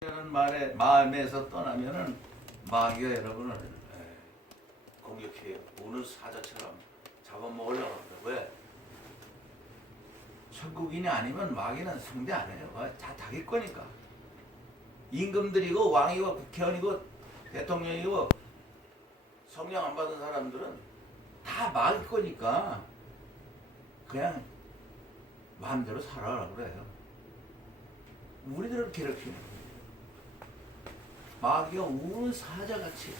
라는 말에 마음에서 떠나면은 마귀가 여러분을 공격해요. 우는 사자처럼 잡아먹으려고 합니다. 왜? 천국인이 아니면 마귀는 상대 안 해요. 다 자기 거니까. 임금들이고 왕이고 국회의원이고 대통령이고 성령 안 받은 사람들은 다 마귀 거니까 그냥 마음대로 살아라 그래요. 우리들을 괴롭히는 거예요. 마귀가 우는 사자같이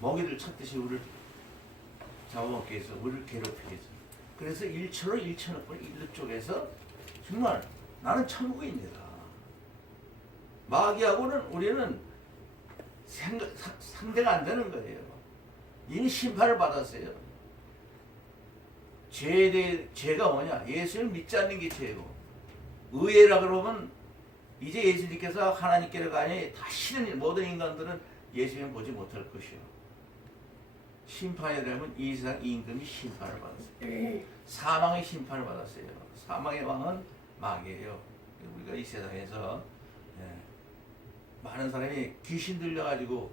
먹이를 찾듯이 우리를 잡아먹기 위해서 우리를 괴롭히기 위해서. 그래서 일처로 일천億번 인류 쪽에서 정말 나는 천국인이다. 마귀하고는 우리는 상대가 안 되는 거예요. 이미 심판을 받았어요. 죄가 뭐냐? 예수를 믿지 않는 게 죄고, 의회라 그러면 이제 예수님께서 하나님께로 가니 다시는 모든 인간들은 예수님 보지 못할 것이요. 심판이 되면 이 세상 임금이 심판을 받았어요. 사망의 심판을 받았어요. 사망의 왕은 마귀예요. 우리가 이 세상에서 많은 사람이 귀신 들려가지고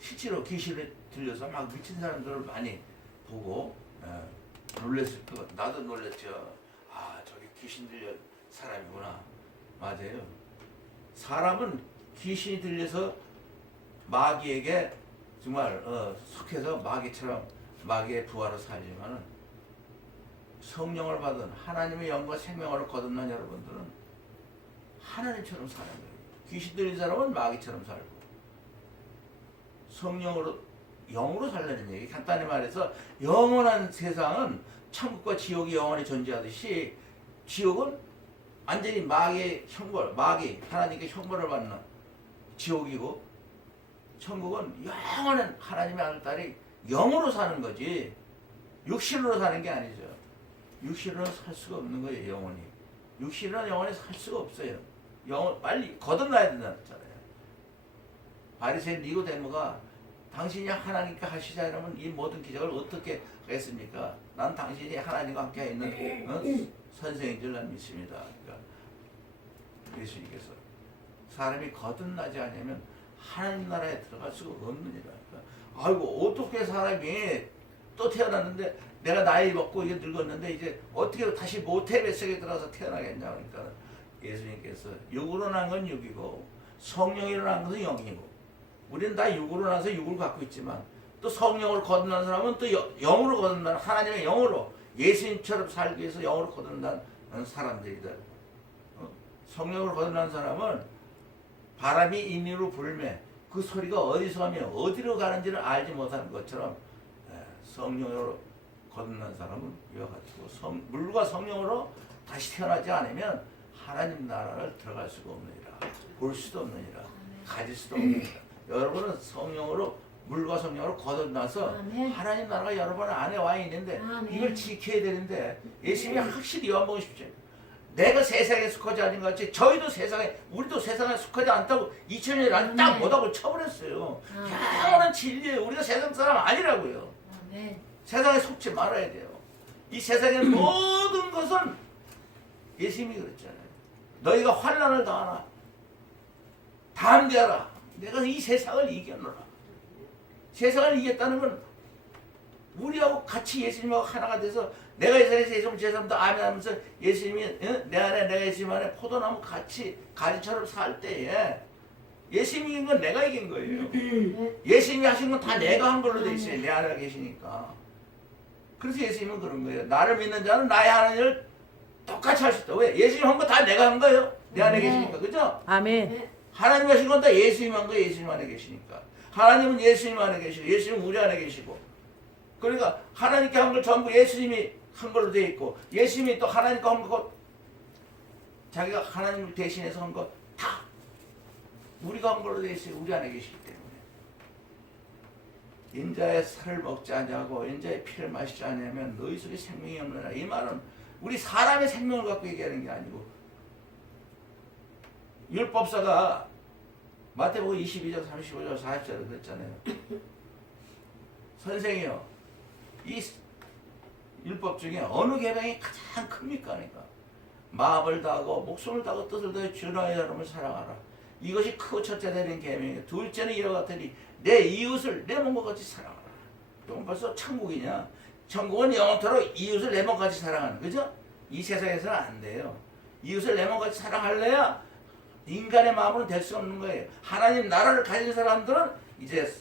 실제로 귀신을 들려서 막 미친 사람들을 많이 보고 놀랬을 거. 나도 놀랬죠. 아, 저기 귀신 들려 사람이구나. 맞아요. 사람은 귀신이 들려서 마귀에게 정말 속해서 마귀처럼 마귀의 부하로 살지만은 성령을 받은 하나님의 영과 생명을 거듭난 여러분들은 하나님처럼 사는 거예요. 귀신 들린 사람은 마귀처럼 살고 성령으로 영으로 살라는 얘기. 간단히 말해서 영원한 세상은 천국과 지옥이 영원히 존재하듯이 지옥은 완전히 마귀의 형벌, 마귀 하나님께 형벌을 받는 지옥이고, 천국은 영원한 하나님의 아들딸이 영으로 사는 거지 육신으로 사는 게 아니죠. 육신으로는 살 수가 없는 거예요. 영원히 육신으로는 영원히 살 수가 없어요. 빨리 거듭나야 된다잖아요. 바리새인 니고데모가 당신이 하나님께 하시자 이러면 이 모든 기적을 어떻게 하겠습니까? 난 당신이 하나님과 함께 있는 선생인 줄 난 믿습니다. 그러니까 예수님께서 사람이 거듭나지 않으면 하나님 나라에 들어갈 수가 없느니라. 그러니까 아이고 어떻게 사람이 또 태어났는데 내가 나이 먹고 이게 늙었는데 이제 어떻게 다시 모태 뱃속에 들어가서 태어나겠냐. 그러니까 예수님께서 육으로 난 건 육이고 성령으로 난 것은 영이고, 우리는 다 육으로 나서 육을 갖고 있지만 또 성령으로 거듭난 사람은 또 영으로 거듭난 하나님의 영으로 예수님처럼 살기 위해서 영으로 거듭난 사람들이다. 성령으로 거듭난 사람은 바람이 임의로 불매 그 소리가 어디서 가며 어디로 가는지를 알지 못하는 것처럼 성령으로 거듭난 사람은 이와 같고, 물과 성령으로 다시 태어나지 않으면 하나님 나라를 들어갈 수가 없느니라. 볼 수도 없느니라. 가질 수도 없느니라. 여러분은 성령으로 물과 성령으로 거듭나서 하나님 나라가 여러분 안에 와 있는데 이걸 지켜야 되는데, 예수님이 확실히 요한복음 10절 내가 세상에 속하지 않은 것 같이 저희도 우리도 세상에 속하지 않다고 2000년 안에 딱 못하고 쳐버렸어요. 영원한 진리예요. 우리가 세상 사람 아니라고요. 세상에 속지 말아야 돼요. 이 세상의 모든 것은 예수님이 그랬잖아요. 너희가 환난을 당하나 담대하라. 내가 이 세상을 이겼노라. 세상을 이겼다는 건 우리하고 같이 예수님하고 하나가 돼서 내가 이 세상에서 예수님 제 사람도 아멘 하면서 예수님이 내 안에 내가 예수님 안에 포도나무 같이 가지처럼 살 때에 예수님이 이긴 건 내가 이긴 거예요. 예수님이 하신 건 다 내가 한 걸로 돼 있어요. 내 안에 계시니까. 그래서 예수님은 그런 거예요. 나를 믿는 자는 나의 하나님을 똑같이 할 수 있다. 왜? 예수님 한 거 다 내가 한 거예요. 내 안에 계시니까. 그죠? 아멘. 하나님 하신 건 다 예수님 한 거예요. 예수님 안에 계시니까. 하나님은 예수님 안에 계시고 예수님은 우리 안에 계시고, 그러니까 하나님께 한 걸 전부 예수님이 한 걸로 되어 있고, 예수님이 또 하나님께 한 거 자기가 하나님을 대신해서 한 거 다 우리가 한 걸로 되어 있어요. 우리 안에 계시기 때문에. 인자의 살을 먹지 아니하고 인자의 피를 마시지 아니하면 너희 속에 생명이 없느니라. 이 말은 우리 사람의 생명을 갖고 얘기하는 게 아니고, 율법사가 마태복음 22장 35절 40절에 그랬잖아요. 선생이요, 이 율법 중에 어느 계명이 가장 큽니까? 그러니까 마음을 다하고 목숨을 다하고 뜻을 다해 주 너의 하나님을 사랑하라. 이것이 크고 첫째 되는 계명이요. 둘째는 이와 같으니 내 이웃을 내 몸과 같이 사랑하라. 이건 벌써 천국이냐? 천국은 영원토록 이웃을 내 몸과 같이 사랑하는, 그죠? 이 세상에서는 안 돼요. 이웃을 내 몸과 같이 사랑할래야 인간의 마음으로는 될 수 없는 거예요. 하나님 나라를 가진 사람들은 이제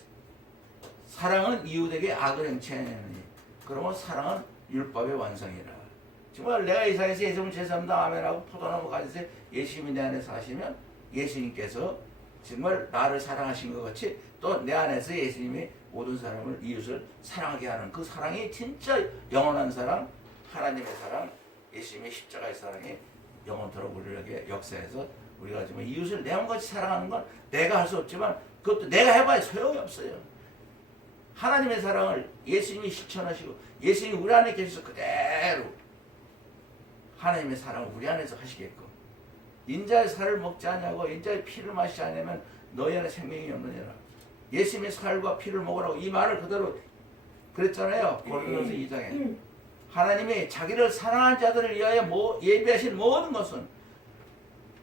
사랑은 이웃에게 악을 행치 아니하느니 그러면 사랑은 율법의 완성이라. 정말 내가 이 세상에서 예수님을 죄사합니다 아멘하고 포도나무 가지서 예수님이 내 안에 사시면 예수님께서 정말 나를 사랑하신 것 같이 또 내 안에서 예수님이 모든 사람을 이웃을 사랑하게 하는 그 사랑이 진짜 영원한 사랑, 하나님의 사랑, 예수님의 십자가의 사랑이 영원토록 우리에게 역사해서 우리가 지금 이웃을 내 몸같이 사랑하는 건 내가 할 수 없지만 그것도 내가 해봐야 소용이 없어요. 하나님의 사랑을 예수님이 실천하시고 예수님이 우리 안에 계셔서 그대로 하나님의 사랑을 우리 안에서 하시게끔 인자의 살을 먹지 않냐고 인자의 피를 마시지 않으면 너희 안에 생명이 없느니라. 예수님의 살과 피를 먹으라고 이 말을 그대로 그랬잖아요. 고린도서 2장에 하나님이 자기를 사랑하는 자들을 위하여 예비하신 모든 것은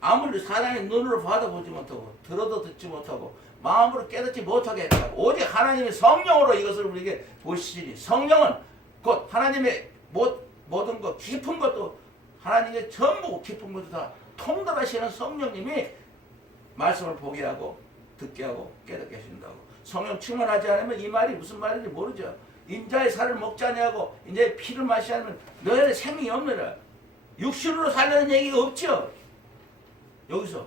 아무리 사람의 눈으로 봐도 보지 못하고 들어도 듣지 못하고 마음으로 깨닫지 못하게 했다. 오직 하나님의 성령으로 이것을 우리에게 보시니 성령은 곧 하나님의 모든 것 깊은 것도 하나님의 전부 깊은 것도 다 통달하시는 성령님이 말씀을 보게 하고 듣게 하고 깨닫게 하신다고. 성령 충만하지 않으면 이 말이 무슨 말인지 모르죠. 인자의 살을 먹지 아니하고 인자의 피를 마시지 않으면 너희는 생명이 없느라. 육신으로 살려는 얘기가 없죠. 여기서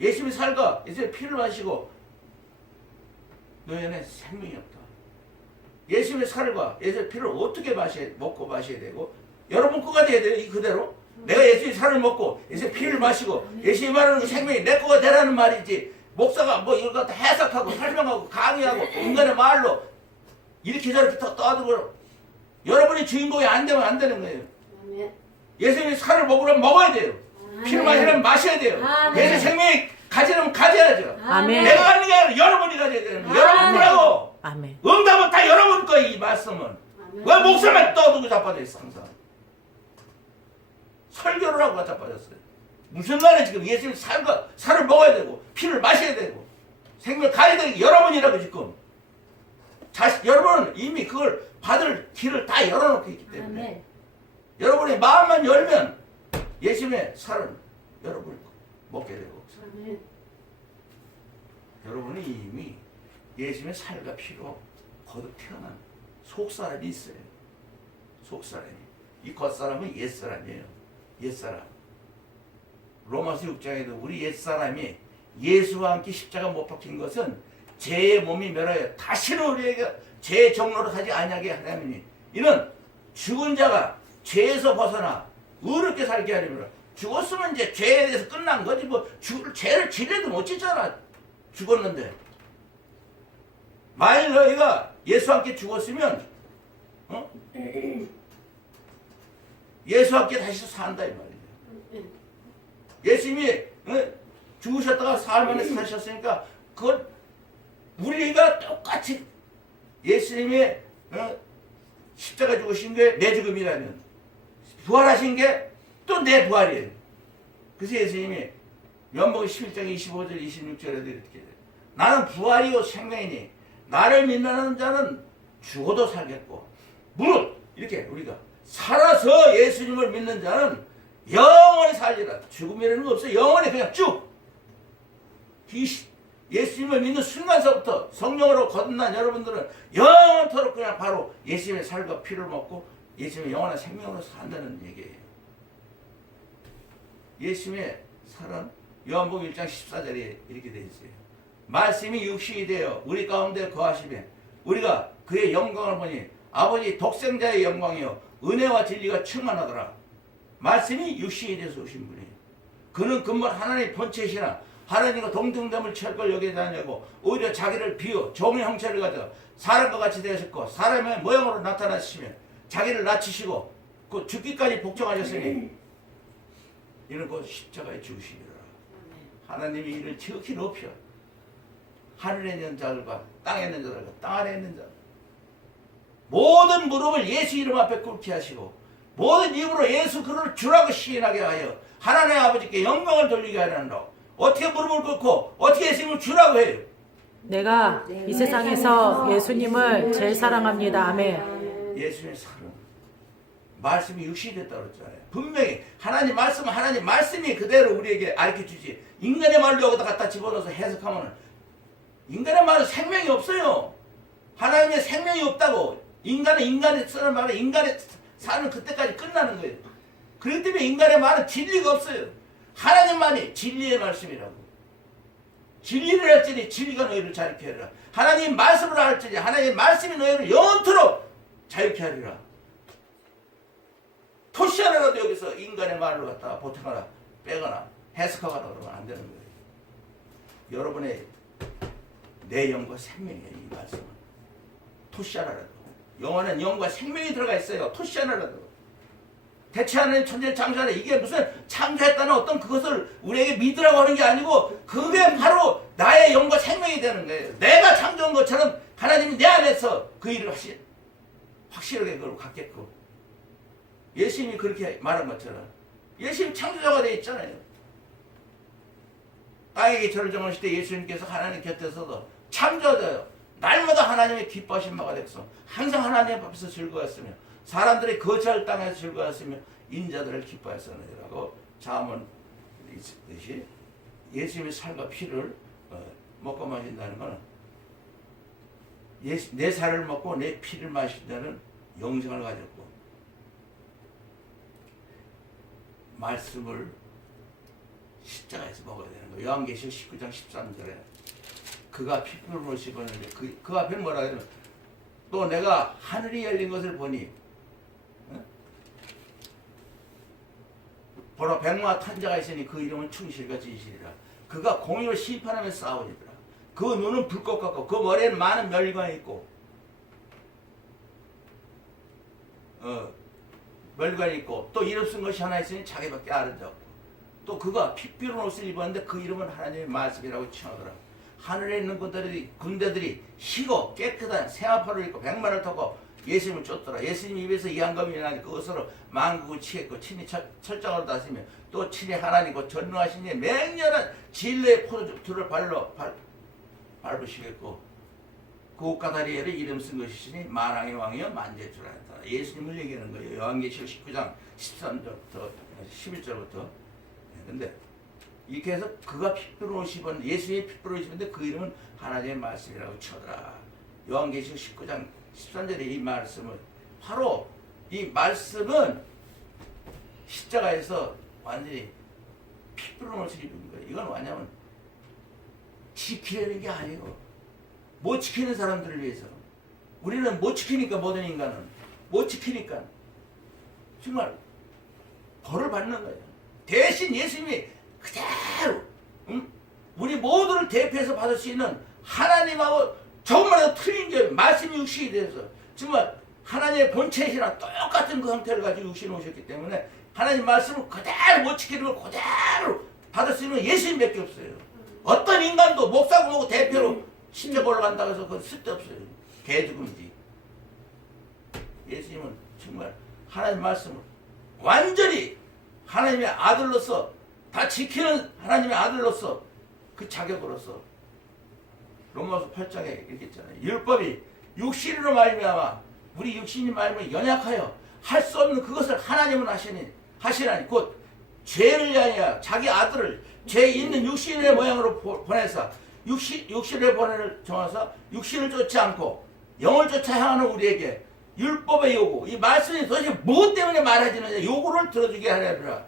예수님의 살과 예수님의 피를 마시고 너희는 생명이 없다. 예수님의 살과 예수님의 피를 어떻게 먹고 마셔야 되고 여러분 거가 돼야 돼요. 이 그대로 내가 예수님의 살을 먹고 예수님의 피를 마시고 예수님이 말하는 그 생명이 내 거가 되라는 말이지 목사가 뭐 이걸 갖다 해석하고 설명하고 강의하고 인간의 말로 이렇게 저렇게 떠들고 여러분이 주인공이 안 되면 안 되는 거예요. 예수님의 살을 먹으려면 먹어야 돼요. 피를 마시려면 마셔야 돼요. 예수의 생명이 가지려면 가져야죠. 아멘. 내가 가는 게 아니라 여러분이 가져야 되는 거예요. 여러분 거라고. 아멘. 응답은 다 여러분 거예요. 이 말씀은. 왜 목사만 떠들고 자빠져 있어 항상. 설교를 하고 자빠졌어요. 무슨 말에 지금 예수님 살을 먹어야 되고 피를 마셔야 되고 생명 가야 되는 게 여러분이라고 지금. 여러분은 이미 그걸 받을 길을 다 열어놓고 있기 때문에 아멘. 여러분의 마음만 열면 예수님의 살은 여러분이 먹게 되고 아멘. 여러분이 이미 예수님의 살과 피로 거듭 태어난 속사람이 있어요. 속사람이. 이 겉사람은 옛사람이에요. 옛사람. 로마서 6장에도 우리 옛사람이 예수와 함께 십자가 못 박힌 것은 죄의 몸이 멸하여 다시는 우리에게 죄의 종로를 하지 아니하게 하나님이 이는 죽은 자가 죄에서 벗어나 의롭게 살게 하려면 죽었으면 이제 죄에 대해서 끝난 거지 뭐 죄를 지려도 못 짓잖아. 죽었는데 만일 너희가 예수와 함께 죽었으면 예수와 함께 다시 산다 이 말이에요. 예수님이 죽으셨다가 사흘 만에 사셨으니까 그건 우리가 똑같이 예수님이 십자가 죽으신 게 내 죽음이라면 부활하신 게 또 내 부활이에요. 그래서 예수님이 연복음 11장 25절 26절에도 이렇게 돼요. 나는 부활이요 생명이니 나를 믿는 자는 죽어도 살겠고 무릇 이렇게 우리가 살아서 예수님을 믿는 자는 영원히 살리라. 죽음이라는 거 없어요. 영원히 그냥 쭉 예수님을 믿는 순간서부터 성령으로 거듭난 여러분들은 영원토록 그냥 바로 예수님의 살과 피를 먹고 예수님의 영원한 생명으로 산다는 얘기예요. 예수님의 살은 요한복음 1장 14절에 이렇게 되어 있어요. 말씀이 육신이 되어 우리 가운데 거하시며 우리가 그의 영광을 보니 아버지 독생자의 영광이요 은혜와 진리가 충만하더라. 말씀이 육신이 되어서 오신 분이에요. 그는 근본 하나님의 본체시나 하나님과 동등됨을 취할 걸 여기지 않냐고 오히려 자기를 비워 종의 형체를 가져 사람과 같이 되셨고 사람의 모양으로 나타나시며 자기를 낮추시고 그 죽기까지 복종하셨으니 이는 곧 십자가에 죽으시리라. 하나님이 이를 지극히 높여 하늘에 있는 자들과 땅에 있는 자들과 땅 아래에 있는 자들 모든 무릎을 예수 이름 앞에 꿇게 하시고 모든 입으로 예수 그를 주라고 시인하게 하여 하나님의 아버지께 영광을 돌리게 하려고. 어떻게 무릎을 꿇고 어떻게 예수님을 주라고 해요? 내가 이 세상에서 예수님을 제일 사랑합니다. 아멘. 예수님의 사랑. 말씀이 육신이 됐다고 그랬잖아요. 분명히 하나님 말씀은 하나님 말씀이 그대로 우리에게 알려주지. 인간의 말로 여기다 갖다 집어넣어서 해석하면 인간의 말은 생명이 없어요. 하나님의 생명이 없다고. 인간이 쓰는 말은 인간의 사는 그때까지 끝나는 거예요. 그렇기 때문에 인간의 말은 진리가 없어요. 하나님만이 진리의 말씀이라고. 진리를 할지니 진리가 너희를 자유케 하리라. 하나님 말씀을 할지니 하나님의 말씀이 너희를 영원토록 자유케 하리라. 토시 하나라도 여기서 인간의 말을 갖다가 보태거나 빼거나 해석하거나 그러면 안 되는 거예요. 여러분의 내 영과 생명이에요. 이 말씀은 토시 하나라도. 영어는 영과 생명이 들어가 있어요. 토시 하나라도. 대체 하나님 천재 창조하는 이게 무슨 창조했다는 어떤 그것을 우리에게 믿으라고 하는 게 아니고 그게 바로 나의 영과 생명이 되는 거예요. 내가 창조한 것처럼 하나님이 내 안에서 그 일을 확실하게 그걸 갖겠고 예수님이 그렇게 말한 것처럼 예수님 창조자가 되어 있잖아요. 땅에게 저를 정하실 때 예수님께서 하나님 곁에서도 창조자요. 날마다 하나님의 기뻐하신 바가 됐어. 항상 하나님 앞에서 즐거웠으며 사람들이 거처할 땅에서 즐거웠으며 인자들을 기뻐했었느니라고 자문 있듯이 예수님의 살과 피를 먹고 마신다는 것은 내 살을 먹고 내 피를 마신다는 영생을 가졌고 말씀을 십자가에서 먹어야 되는 거예요. 요한계시록 19장 13절에 그가 피부를 씹었는데 그 앞에는 뭐라 하냐면 또 내가 하늘이 열린 것을 보니 보라 백마 탄자가 있으니 그 이름은 충실과 진실이라. 그가 공의로 심판하며 싸우니라. 그 눈은 불꽃 같고 그 머리에는 많은 멸관이 있고 멸관이 있고 또 이름 쓴 것이 하나 있으니 자기밖에 아는 자 없고 또 그가 핏비른 옷을 입었는데 그 이름은 하나님의 말씀이라고 칭하더라. 하늘에 있는 군대들이 희고 깨끗한 세마포를 입고 백마를 타고 예수님을 쫓더라. 예수님 입에서 이 한검이 일어나니 그것으로 만국을 치겠고 친히 철장으로 다스리며 또 친히 하나님과 전능하신 이의 맹렬한 진리의 포도주를 밟으시겠고 그 옷가다리에를 이름 쓴 것이시니 만왕의 왕이여 만주의 주라 했다. 예수님을 얘기하는 거예요. 요한계시록 19장 13절부터 11절부터. 근데 이렇게 해서 그가 핏부른 옷을 입었는데 예수님이 핏부른 옷을 입었는데 그 이름은 하나님의 말씀이라고 쳐더라. 요한계시록 19장 13절에 이 말씀은 바로 이 말씀은 십자가에서 완전히 핏부른 옷을 입은 거예요. 이건 뭐냐면 지키려는 게 아니고 못 지키는 사람들을 위해서. 우리는 못 지키니까 모든 인간은 못 지키니까 정말 벌을 받는 거예요. 대신 예수님이 그대로 우리 모두를 대표해서 받을 수 있는 하나님하고 조금만 틀린 게 말씀이 육신이 돼서 정말 하나님의 본체이시나 똑같은 그 형태를 가지고 육신을 오셨기 때문에 하나님 말씀을 그대로 못 지키는 걸 그대로 받을 수 있는 예수님밖에 없어요. 어떤 인간도 목사고 뭐고 대표로 십자가 올라간다고 해서 그건 쓸데없어요. 개죽음이지. 예수님은 정말 하나님 말씀을 완전히 하나님의 아들로서 다 지키는 하나님의 아들로서 그 자격으로서 로마서 8장에 이렇게 있잖아요. 율법이 육신으로 말미암아 우리 육신이 말미암아 연약하여 할 수 없는 그것을 하나님은 하시나니 곧 죄를 위하여 자기 아들을 죄 있는 육신의 모양으로 보내서 육신의 본을 정해서 육신을 쫓지 않고 영을 쫓아 향하는 우리에게 율법의 요구, 이 말씀이 도대체 무엇 때문에 말해지느냐 요구를 들어주게 하려니라.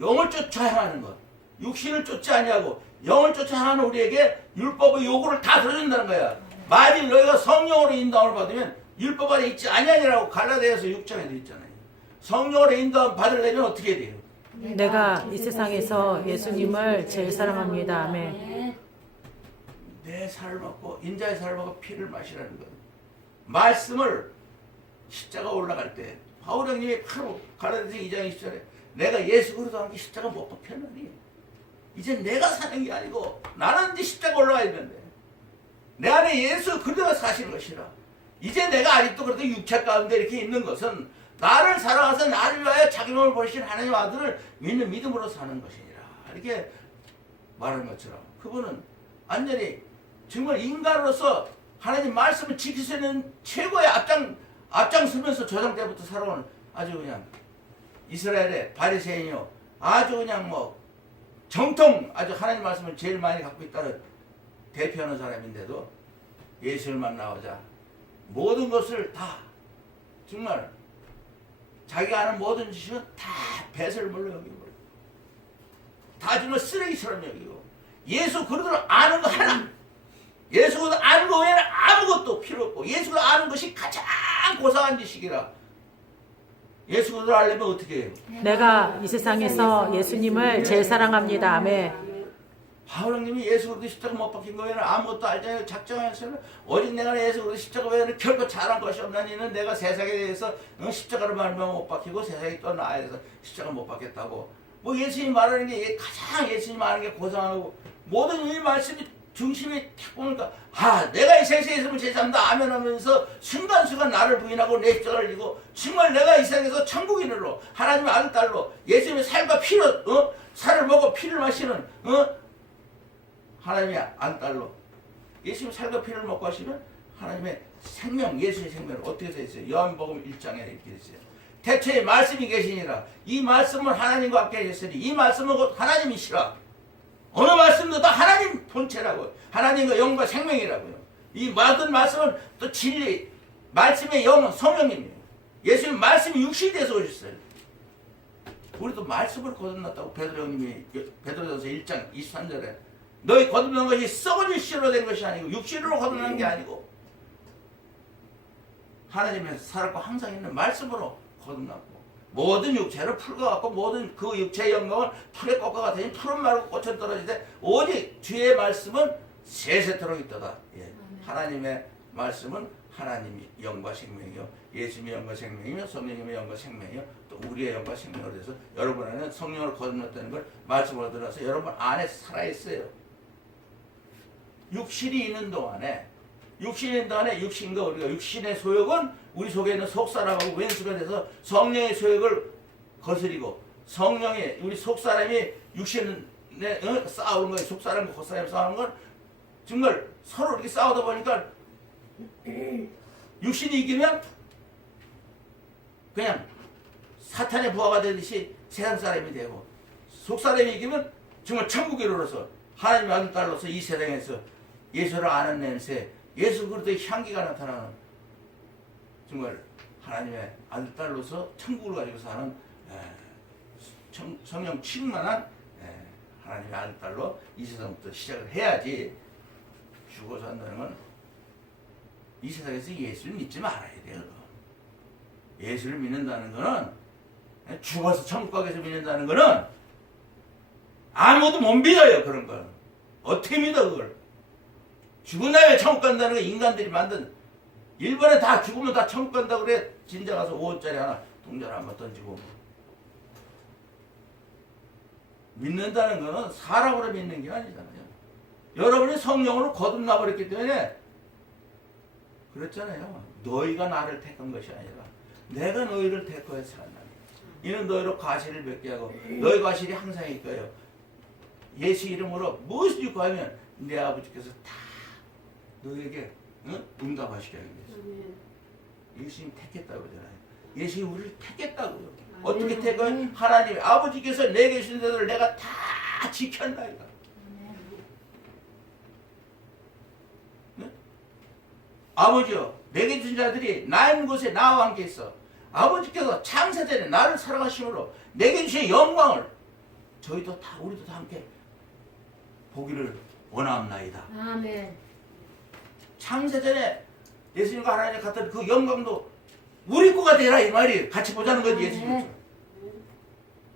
영을 쫓아 향하는 것, 육신을 쫓지 아니하고 영을 쫓아 향하는 우리에게 율법의 요구를 다 들어준다는 거야. 만일 너희가 성령으로 인도함을 받으면 율법 안에 있지 아니하니라고 갈라디아서 6장에 되어 있잖아요. 성령으로 인도함 받으려면 어떻게 돼요? 내가 이 세상에서 예수님을 제일 사랑합니다. 아멘. 내 살을 먹고 인자의 살을 먹고 피를 마시라는 것. 말씀을 십자가 올라갈 때 바울 형님이 바로 갈라디아서 2장 20절에 내가 예수 그리스도와 함께 십자가 못 박혔느니 이제 내가 사는 게 아니고 나는 이제 십자가 올라가 있는데 내 안에 예수 그리스도가 사시는 것이라. 이제 내가 아직도 그래도 육체 가운데 이렇게 있는 것은 나를 사랑하사 나를 위하여 자기 몸을 버리신 하나님 아들을 믿는 믿음으로 사는 것이니라. 이렇게 말하는 것처럼 그분은 완전히 정말 인간으로서 하나님 말씀을 지킬 수 있는 최고의 앞장서면서 조상 때부터 살아온 아주 그냥 이스라엘의 바리새인이요, 아주 그냥 뭐 정통 아주 하나님 말씀을 제일 많이 갖고 있다는 대표하는 사람인데도 예수를 만나오자 모든 것을 다 정말 자기가 아는 모든 지식은 다 배설물로 여기고 다 정말 쓰레기처럼 여기고 예수 그리스도를 아는 거 하나, 예수 그리스도 아는 거 외에는 아무것도 필요 없고 예수를 아는 것이 가장 고상한 지식이라. 예수 그리스도를 알려면 어떻게 해요? 내가 이 세상에서 예수님을 제일 사랑합니다. 아멘. 바울님이 예수 그리스도 십자가 못 박힌 거 외에는 아무것도 알지 않아요. 작정하였으면 오직 내가 예수 그리스도 십자가 외에는 결코 잘한 것이 없나니 이는 내가 세상에 대해서 십자가를 말하면 못 박히고 세상이 또 나에 대해서 십자가 못 박혔다고. 뭐 예수님 말하는 게 가장 예수님 아는 게 고상하고 모든 이 말씀이 중심이 탁 보니까 내가 이 세상에 있으면 제삼다 아멘 하면서 순간순간 나를 부인하고 내 십자가를 지고 정말 내가 이 세상에서 천국인으로 하나님의 아들 딸로 예수님의 살과 피로 살을 먹고 피를 마시는 하나님의 아들 딸로 예수님 살과 피를 먹고 하시면 하나님의 생명, 예수의 생명을 어떻게 되어 있어요? 요한복음 1장에 이렇게 있어요. 태초에 말씀이 계시니라. 이 말씀은 하나님과 함께 계셨으니 이 말씀은 곧 하나님이시라. 어느 말씀도 다 하나님 본체라고, 하나님과 영과 생명이라고요. 이 모든 말씀은 또 진리, 말씀의 영은 성령님이에요. 예수님 말씀이 육신이 돼서 오셨어요. 우리도 말씀을 거듭났다고 베드로 형님이 베드로전서 1장 23절에 너희 거듭난 것이 썩어질 씨로 된 것이 아니고 육신으로 거듭난 게 아니고 하나님의 살았고 항상 있는 말씀으로 거듭났고 모든 육체를 풀과 같고 모든 그 육체의 영광을 풀의 꽃과 같으니 푸른 말고 꽃은 떨어지되 오직 주의 말씀은 세세토록 있도다. 예. 하나님의 말씀은 하나님이 영과 생명이요 예수님의 영과 생명이며 성령님의 영과 생명이요 또 우리의 영과 생명으로 돼서 여러분 안에는 성령을 거듭났다는 걸 말씀으로 들어서 여러분 안에 살아있어요. 육신이 있는 동안에 육신과 우리가 육신의 소욕은 우리 속에 있는 속사람하고 왼수가 돼서 성령의 소욕을 거스리고 성령의 우리 속사람이 육신에 싸우는 거예요. 속사람과 겉사람이 싸우는 건 정말 서로 이렇게 싸우다 보니까 육신이 이기면 그냥 사탄의 부하가 되듯이 세상 사람이 되고 속사람이 이기면 정말 천국에 이르러서 하나님의 아들 딸로서 이 세상에서 예수를 아는 냄새, 예수 그리스도의 향기가 나타나는 정말 하나님의 아들 딸로서 천국을 가지고 사는 성령 충만한 하나님의 아들 딸로 이 세상부터 시작을 해야지 죽어 산다는 건 이 세상에서 예수를 믿지 말아야 돼요. 예수를 믿는다는 거는 죽어서 천국 가기 위해서 믿는다는 거는 아무도 못 믿어요. 그런 건 어떻게 믿어 그걸. 죽은 다음에 천국 간다는 거 인간들이 만든 일본에 다 죽으면 다 천국 간다고 그래. 진짜 가서 5원짜리 하나 동전 한번 던지고 믿는다는 거는 사람으로 믿는 게 아니잖아요. 여러분이 성령으로 거듭나 버렸기 때문에 그렇잖아요. 너희가 나를 택한 것이 아니라 내가 너희를 택하여서 산다. 이는 너희로 과실을 맺게 하고 너희 과실이 항상 있고요. 예수 이름으로 무엇을 구하면 내 아버지께서 다 너에게 응답하시게 하기 위해서. 예수님 택했다고 그러잖아요. 예수님이 우리를 택했다고요. 어떻게 택해요? 하나님 아버지께서 내게 주신 대로 내가 다 지켰다 이거. 아버지여 내게 주신 자들이 나 있는 곳에 나와 함께 있어. 아버지께서 창세전에 나를 사랑하심으로 내게 주신 영광을 저희도 다 우리도 다 함께 보기를 원하옵나이다. 아멘. 창세전에 예수님과 하나님 같은 그 영광도 우리 거가 되라 이 말이 같이 보자는 거지. 예수님.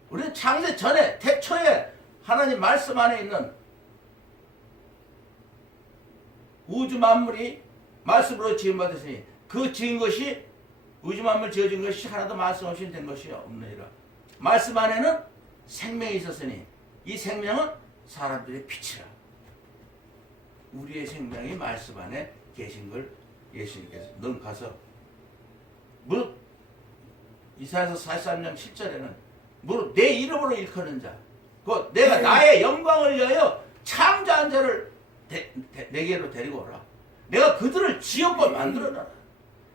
우리는 창세전에 태초에 하나님 말씀 안에 있는 우주 만물이 말씀으로 지음받았으니 그 지은 것이 우주 만물 지어진 것이 하나도 말씀 없이 된 것이 없느니라. 말씀 안에는 생명이 있었으니 이 생명은 사람들의 빛이라. 우리의 생명이 말씀 안에 계신 걸 예수님께서 넌 가서 무릇 이사야서 43장 7절에는 무릇 내 이름으로 일컫는 자 곧 내가 나의 영광을 위하여 창조한 자를 내게로 데리고 오라. 내가 그들을 지었고 만들어놔라.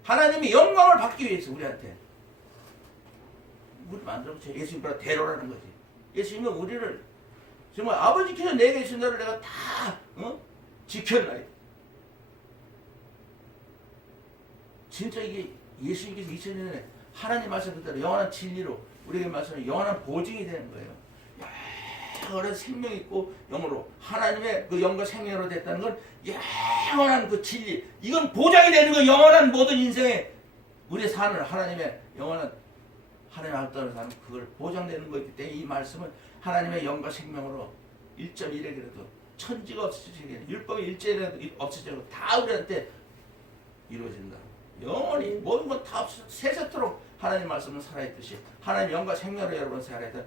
하나님이 영광을 받기 위해서 우리한테 우리 만들어서 예수님으로 데려오라는 거지. 예수님은 우리를 정말 아버지께서 내게 주신 대로 내가 다 지켰나요? 진짜 이게 예수님께서 2000년에 하나님 말씀 그대로 영원한 진리로 우리에게 말씀은 영원한 보증이 되는 거예요. 영원한 생명 있고 영으로 하나님의 그 영과 생명으로 됐다는 건 영원한 그 진리, 이건 보장이 되는 거. 영원한 모든 인생에 우리의 삶을 하나님의 영원한 하나님의 알뜰한 삶, 그걸 보장되는 거기 때문에 이 말씀은 하나님의 영과 생명으로 1.1에게라도 천지가 없어지게 율법의 1.1에도 없어지고 다 우리한테 이루어진다. 영원히 모든 건 다 없어 세세토록 하나님 말씀은 살아있듯이 하나님 영과 생명으로 여러분 살아있다.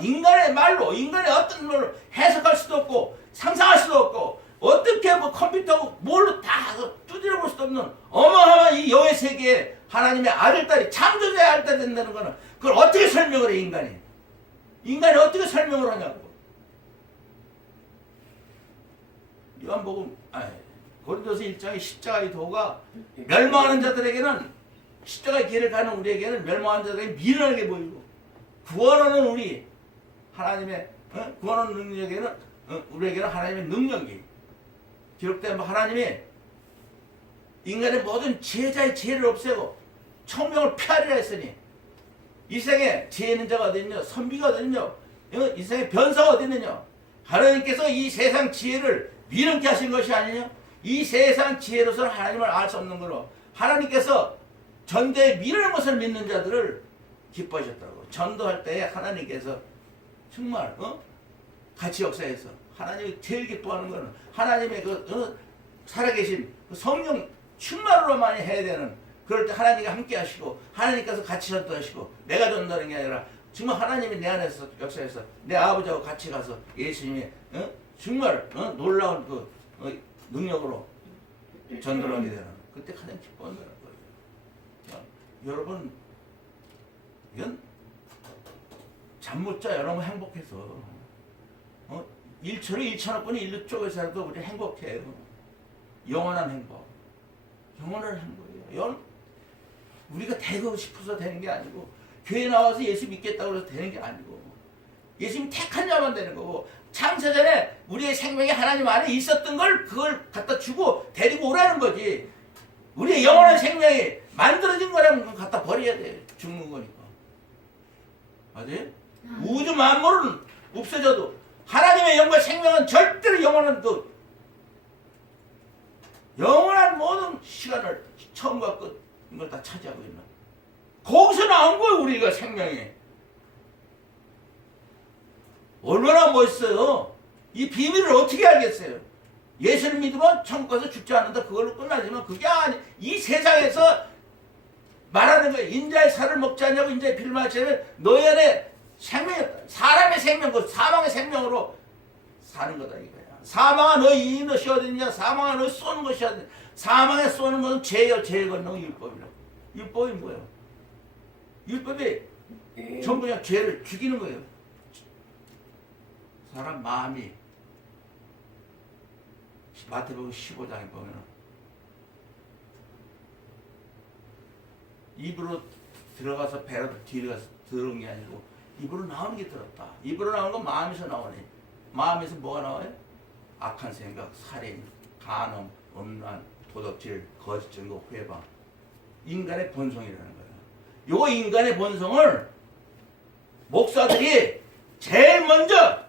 인간의 말로, 인간의 어떤 말로 해석할 수도 없고 상상할 수도 없고 어떻게 뭐 컴퓨터 뭘로 다 두드려 볼 수도 없는 어마어마한 이 영의 세계에 하나님의 아들딸이 창조자의 아들딸이 된다는 거는 그걸 어떻게 설명을 해? 인간이 어떻게 설명을 하냐고. 요한복음 고린도서 1장의 십자가의 도가 멸망하는 자들에게는, 십자가의 길을 가는 우리에게는 멸망하는 자들에게 미련하게 보이고, 구원하는 우리 하나님의 구원하는 능력에는 우리에게는 하나님의 능력이 기록된 하나님이 인간의 모든 죄자의 죄를 없애고 청명을 폐하리라 했으니 이 세상에 죄 있는 자가 어디 있냐? 선비가 어디 있냐? 이 세상에 변사가 어디 있느냐? 하나님께서 이 세상 지혜를 미련케 하신 것이 아니냐? 이 세상 지혜로서는 하나님을 알 수 없는 거로 하나님께서 전대에 미련한 것을 믿는 자들을 기뻐하셨다고. 전도할 때에 하나님께서 정말 같이 역사해서 하나님이 제일 기뻐하는 것은 하나님의 살아계신 그 성령 충만으로만 해야 되는, 그럴 때 하나님이 함께 하시고 하나님께서 같이 전도하시고 내가 전도하는 게 아니라 정말 하나님이 내 안에서 역사해서 내 아버지하고 같이 가서 예수님이 정말 놀라운 그 능력으로 전도를 하게 되는, 그때 가장 기뻐한다는 거예요. 여러분, 이건 잠 못 자요. 너무 행복해서 1초로 1천억 분이 1루 쪽에서라도 우리 행복해요. 영원한 행복, 영원한 행복이에요. 우리가 되고 싶어서 되는 게 아니고, 교회 나와서 예수 믿겠다고 해서 되는 게 아니고, 예수님 택한 자만 되는 거고, 창세전에 우리의 생명이 하나님 안에 있었던 걸 그걸 갖다 주고 데리고 오라는 거지. 우리의 영원한 생명이 만들어진 거라면 갖다 버려야 돼. 죽는 거니까. 맞아요? 우주 만물은 없어져도 하나님의 영과 생명은 절대로 영원한 영원한 모든 시간을 처음과 끝 이걸 다 차지하고 있는, 거기서 나온 거예요. 우리가 생명이 얼마나 멋있어요. 이 비밀을 어떻게 알겠어요? 예수를 믿으면 천국 가서 죽지 않는다, 그걸로 끝나지만 그게 아니. 이 세상에서 말하는 거예요. 인자의 살을 먹지 않냐고 인자의 피를 마시지 않으면 너희 안에 생명이었다. 사람의 생명, 그 사망의 생명으로 사는 거다 이거야. 사망아 너희 이인 것이 어딨냐? 사망아 너희 쏘는 것이 어딨냐? 사망에 쏘는 것은 죄요. 죄에 걷는 율법이라고. 율법이 뭐예요? 율법이 전부 그냥 죄를 죽이는 거예요. 사람 마음이 마태복음 15장에 보면 입으로 들어가서 배로 뒤로 가서 들어온 게 아니고 입으로 나오는 게 들었다. 입으로 나오는 건 마음에서 나오네. 마음에서 뭐가 나와요? 악한 생각, 살인, 간음, 음란, 도덕질, 거짓 증거, 회방. 인간의 본성이라는 거예요. 요 인간의 본성을 목사들이 제일 먼저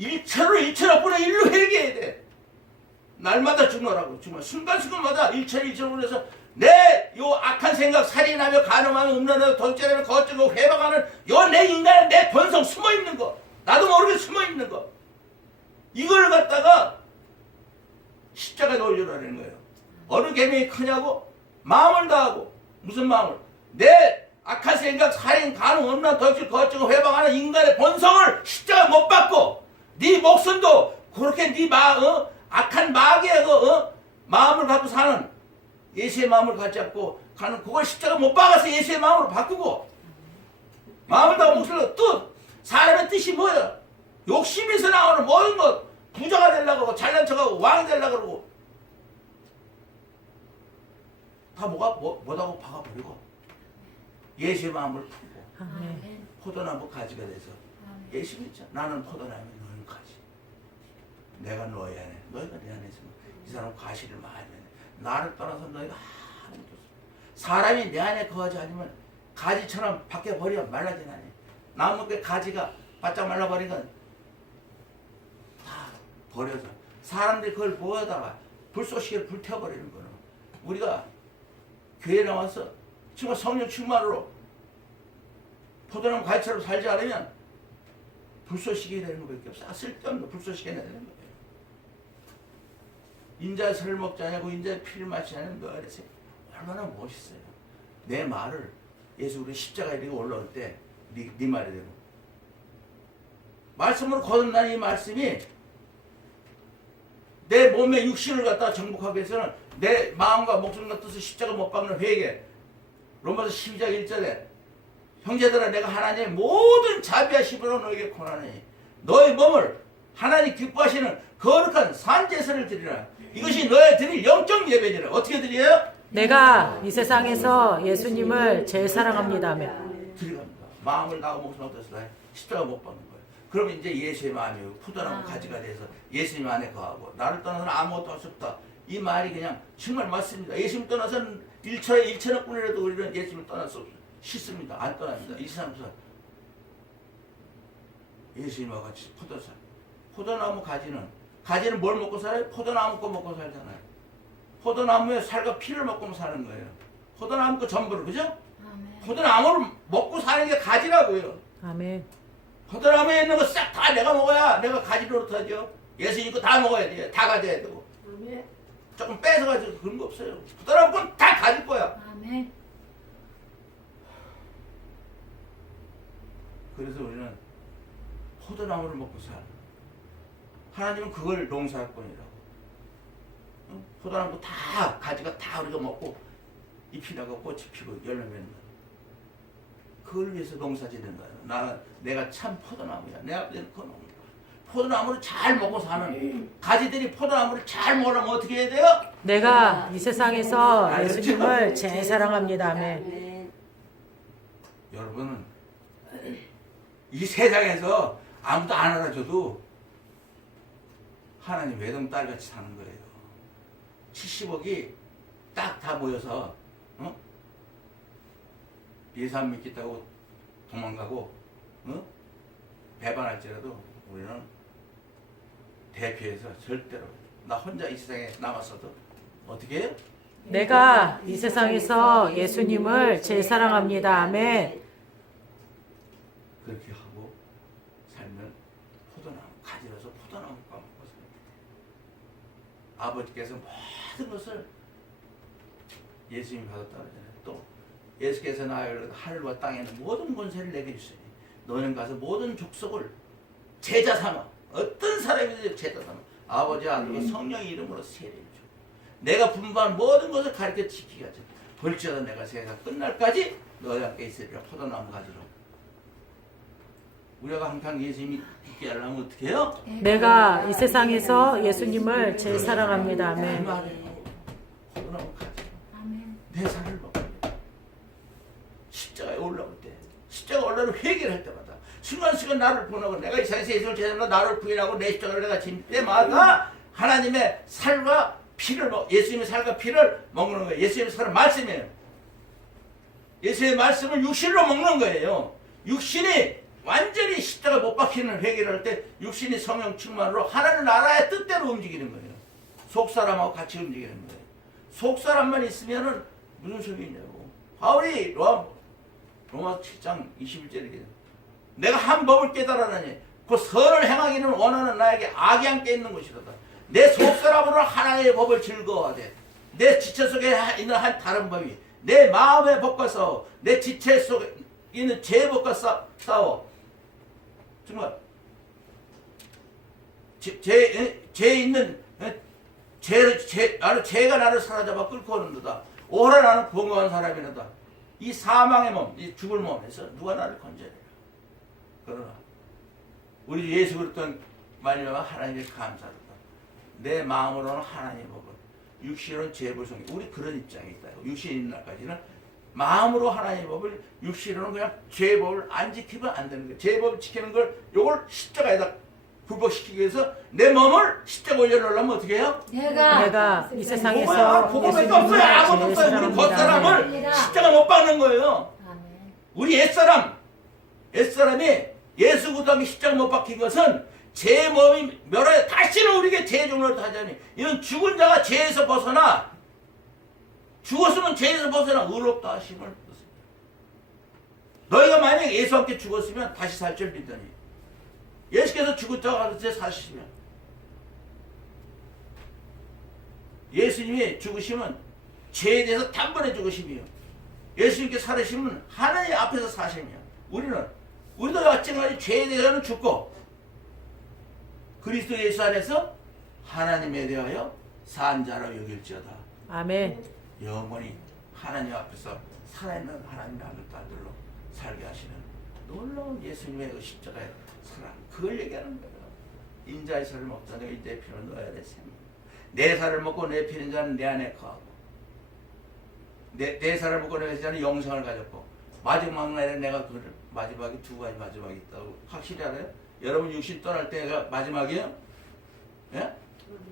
1천으로 1천억 분의 1로 회개해야 돼. 날마다 죽노라고. 정말 순간순간마다 1천 1천으로 해서 내 요 악한 생각, 살인하며 간음하며 음란하며 도둑질하며 거짓고 회방하는 요 내 인간의 내 본성 숨어있는 거, 나도 모르게 숨어있는 거, 이걸 갖다가 십자가에 올려라는 거예요. 어느 계명이 크냐고? 마음을 다하고. 무슨 마음을? 내 악한 생각, 살인, 간음, 음란, 도둑질, 거짓고 회방하는 인간의 본성을 십자가 못 받고 네 목숨도 그렇게 네 악한 마귀의 마음을 갖고 사는 예수의 마음을 갖잡고 가는 그걸 십자가 못 박아서 예수의 마음으로 바꾸고 마음을 다 목소리로 또 사람의 뜻이 뭐야? 욕심에서 나오는 모든 것 부자가 되려고 하고 잘난 척하고 왕이 되려고 그러고 다 뭐다고 박아버리고 예수의 마음을 품고 아멘. 포도나무 가지가 돼서 예수 믿죠. 나는 포도나무 너는 가지. 내가 너희 안에 너희가 내 안에 있으면 이 사람 과실을 많이 해. 나를 떠나서 너희가 아무것도 없어. 사람이 내 안에 거하지 않으면 가지처럼 밖에 버려 말라지나니 나무의 가지가 바짝 말라버리건 다 버려져. 사람들이 그걸 모여다가 불쏘시개를 불태워버리는 거는 우리가 교회에 나와서 정말 성령 충만으로 포도나무 가지처럼 살지 않으면 불쏘시개 되는 것밖에 없어. 쓸데없는 불쏘시개나 되는 거예요. 인자의 살을 먹지 않냐고 인자의 피를 마시지 않냐고 너희 안에서 얼마나 멋있어요. 내 말을 예수 우리 십자가에 이렇게 올라올 때 네 말이대로 말씀으로 거듭난 이 말씀이 내 몸의 육신을 갖다가 정복하기 위해서는 내 마음과 목숨과 뜻을 십자가 못 박는 회개 로마서 12장 1절에 형제들아 내가 하나님의 모든 자비하심으로 너에게 권하니 너의 몸을 하나님 기뻐하시는 거룩한 산제사를 드리라. 이것이 너의 드릴 영적 예배니라. 어떻게 드려요? 내가 이 세상에서 예수님을 제일 사랑합니다. 아멘. 드려갑니다. 마음을 나고 목숨을 떠서 다 십자가 못 박는 거예요. 그러면 이제 예수의 마음이 포도나무 가지가 돼서 예수님 안에 거하고 나를 떠나서는 아무것도 할 수 없다. 이 말이 그냥 정말 맞습니다. 예수님 떠나서는 1천억 분이라도 우리는 예수님을 떠날 수 없어요. 싫습니다. 안 떠납니다. 이 세상에서 예수님과 같이 포도나무 가지는 뭘 먹고 살아요? 포도나무 거 먹고 살잖아요. 포도나무의 살과 피를 먹고 사는 거예요. 포도나무 거 전부를 그죠? 포도나무를 먹고 사는 게 가지라고요. 아멘. 포도나무에 있는 거 싹 다 내가 먹어야 내가 가지 노릇하죠. 예수님 거 다 먹어야 돼요. 다 가져야 되고. 조금 뺏어가지고 그런 거 없어요. 포도나무 건 다 가질 거야. 아멘. 그래서 우리는 포도나무를 먹고 살아. 하나님은 그걸 농사꾼이라고. 포도나무 다 가지가 다 우리가 먹고 잎이 나고 꽃이 피고 열매 맺는 거야. 그걸 위해서 농사짓는 거야. 내가 참 포도나무야. 내 앞에는 그 농사. 포도나무를 잘 먹고 사는 가지들이 포도나무를 잘 먹으려면 어떻게 해야 돼요? 내가 이 세상에서 예수님을 제일 사랑합니다. 아멘. 여러분은 이 세상에서 아무도 안 알아줘도 하나님 외동딸같이 사는 거예요. 70억이 딱 다 모여서 예수 안 믿겠다고 도망가고 배반할지라도 우리는 대피해서 절대로 나 혼자 이 세상에 남았어도 어떻게 해요? 내가 이 세상에서 예수님을 제일 사랑합니다. 아멘. 그렇게 하고 살면 포도나무 가지라서 포도나무 까먹고 삽니다. 아버지께서 모든 것을 예수님이 받았다고 하잖아요. 또 예수께서 나의 하늘과 땅에 있는 모든 권세를 내게 주시니 너는 가서 모든 족속을 제자 삼아 어떤 사람이든지 제자 삼아 아버지 아들과 성령의 이름으로 세례를 줘. 내가 분부한 모든 것을 가르쳐 지키게 하자. 볼지어다 내가 세상 끝날까지 너희 함께 있으리라. 포도나무 가지로. 우리가 항상 예수님이 있게 하려면 어떻게 해요? 내가 이 세상에서 예수님을 제일 사랑합니다. 그 아멘. 말이에요. 포도나무 가지로. 아멘. 내 살을 먹고 십자가에 올라올 때 십자가 올라오는 회개를 할 때마다 순간순간 나를 보내고 내가 이 세상에서 예수를 제대로 나를 부인하고 내 십자가를 내가 진 때마다 하나님의 살과 피를 예수님의 살과 피를 먹는 거예요. 예수님의 살은 말씀이에요. 예수의 말씀을 육신으로 먹는 거예요. 육신이 완전히 십자가 못 박히는 회개를 할 때 육신이 성령 충만으로 하나님 나라의 뜻대로 움직이는 거예요. 속사람하고 같이 움직이는 거예요. 속사람만 있으면은 무슨 소용이 있냐고. 바울이 로마 7장 21절에 얘기해요. 내가 한 법을 깨달았나니 그 선을 행하기는 원하는 나에게 악이 함께 있는 것이로다. 내 속사람으로 하나님의 법을 즐거워하되 내 지체 속에 있는 한 다른 법이 내 마음의 법과 싸워 내 지체 속에 있는 죄의 법과 싸워. 정말 죄 있는 죄가 나를 사로잡아 끌고 오는도다. 오라 나는 건강한 사람이로다. 이 사망의 몸, 이 죽을 몸에서 누가 나를 건져내라. 그러나 우리 예수 그리스도 말미암아 하나님께 감사하다. 내 마음으로는 하나님의 법을, 육신으로는 죄를 성기. 우리 그런 입장이 있다. 육신이 있는 날까지는 마음으로 하나님의 법을, 육신으로는 그냥 죄의 법을 안 지키면 안 되는 거예요. 죄의 법을 지키는 걸 요걸 십자가에다 굴복시키기 위해서 내 몸을 십자가 올려놓으려면 어떻게 해요? 내가 이 뭐야? 세상에서 그거밖에 없어요. 아무것도 예수님을 없어요. 우리 겉사람을 아멘. 십자가 못 박는 거예요. 아멘. 우리 옛사람이 예수 그리스도께 십자가 못 박힌 것은 제 몸이 멸하여 다시는 우리에게 죄의 종로를 하자니 이는 죽은 자가 죄에서 벗어나 죽었으면 죄에서 벗어나 의롭다 하심을 얻었습니다. 너희가 만약 예수와 함께 죽었으면 다시 살 줄 믿더니 예수께서 죽은 자가 가서 사시면 예수님이 죽으시면 죄에 대해서 단번에 죽으심이요. 예수님께 살으시면 하나님 앞에서 사시며 우리도 마찬가지 죄에 대해서는 죽고 그리스도 예수 안에서 하나님에 대하여 산 자로 여길지어다. 아멘. 영원히 하나님 앞에서 살아있는 하나님의 아들 딸들로 살게 하시는 놀라운 예수님의 그 십자가의 사랑, 그걸 얘기하는 거예요. 인자의 살을 먹자 내가 이제 피를 넣어야 될 생명. 내 살을 먹고 내 피는 자는 내 안에 거하고 내 살을 먹고 내 자는 영생을 가졌고 마지막 날에 내가 그를 마지막에 두 가지 마지막이 있다고 확실히 알아요? 여러분 육신 떠날 때가 마지막이에요? 예?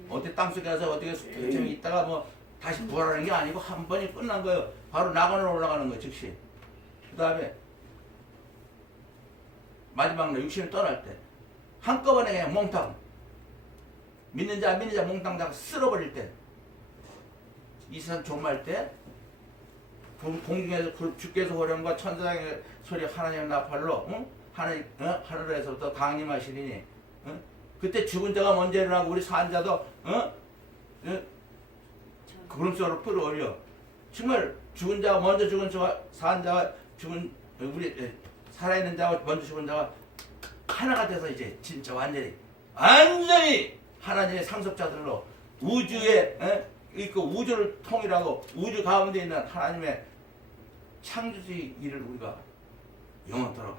어떻게 땅속에 가서 어떻게 좀 있다가 뭐 다시 부활하는 게 아니고 한 번이 끝난 거예요. 바로 낙원으로 올라가는 거예요. 즉시. 그 다음에 마지막 날 육신을 떠날 때 한꺼번에 그냥 몽땅 믿는 자 안 믿는 자 몽땅 다 쓸어버릴 때 이 세상 종말 때 공중에서 주께서 호령과 천사의 소리 하나님의 나팔로 응? 하늘에서부터 강림하시리니 응? 그때 죽은 자가 먼저 일어나고 우리 산 자도 구름속으로 끌어올려 정말 죽은 자가 먼저 죽은 자와 산 자와 죽은 우리 살아있는 자와 먼저 죽은 자가 하나가 돼서 이제 진짜 완전히 하나님의 상속자들로 우주에 있고 우주를 통일하고 우주 가운데 있는 하나님의 창조주의 일을 우리가 영원토록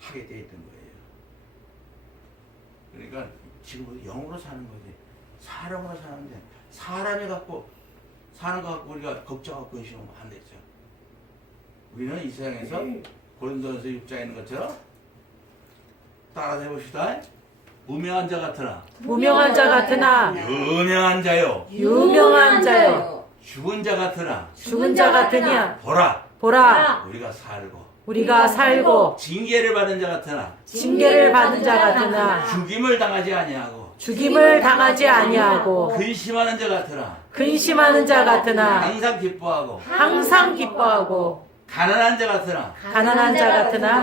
하게 되어 있던 거예요. 그러니까 지금부터 영으로 사는 거지 사람으로 사는데 사람이 갖고 사는 거 갖고 우리가 걱정하고 근심하면 안 되죠. 우리는 이 세상에서 고린도전서 6장에 있는 것처럼 따라서 해봅시다. 무명한 자 같으나 무명한 자 같으나 유명한 자요 유명한 자요 죽은 자 같으나 죽은 자 같으냐 보라 우리가 살고 징계를 받은 자 같으나 징계를 받은 자 같으나 죽임을 당하지 아니하고 죽임을 당하지 아니하고 근심하는 자 같으나 근심하는 자 같으나 항상 기뻐하고 항상 기뻐하고 가난한 자 같으나 가난한 자 같으나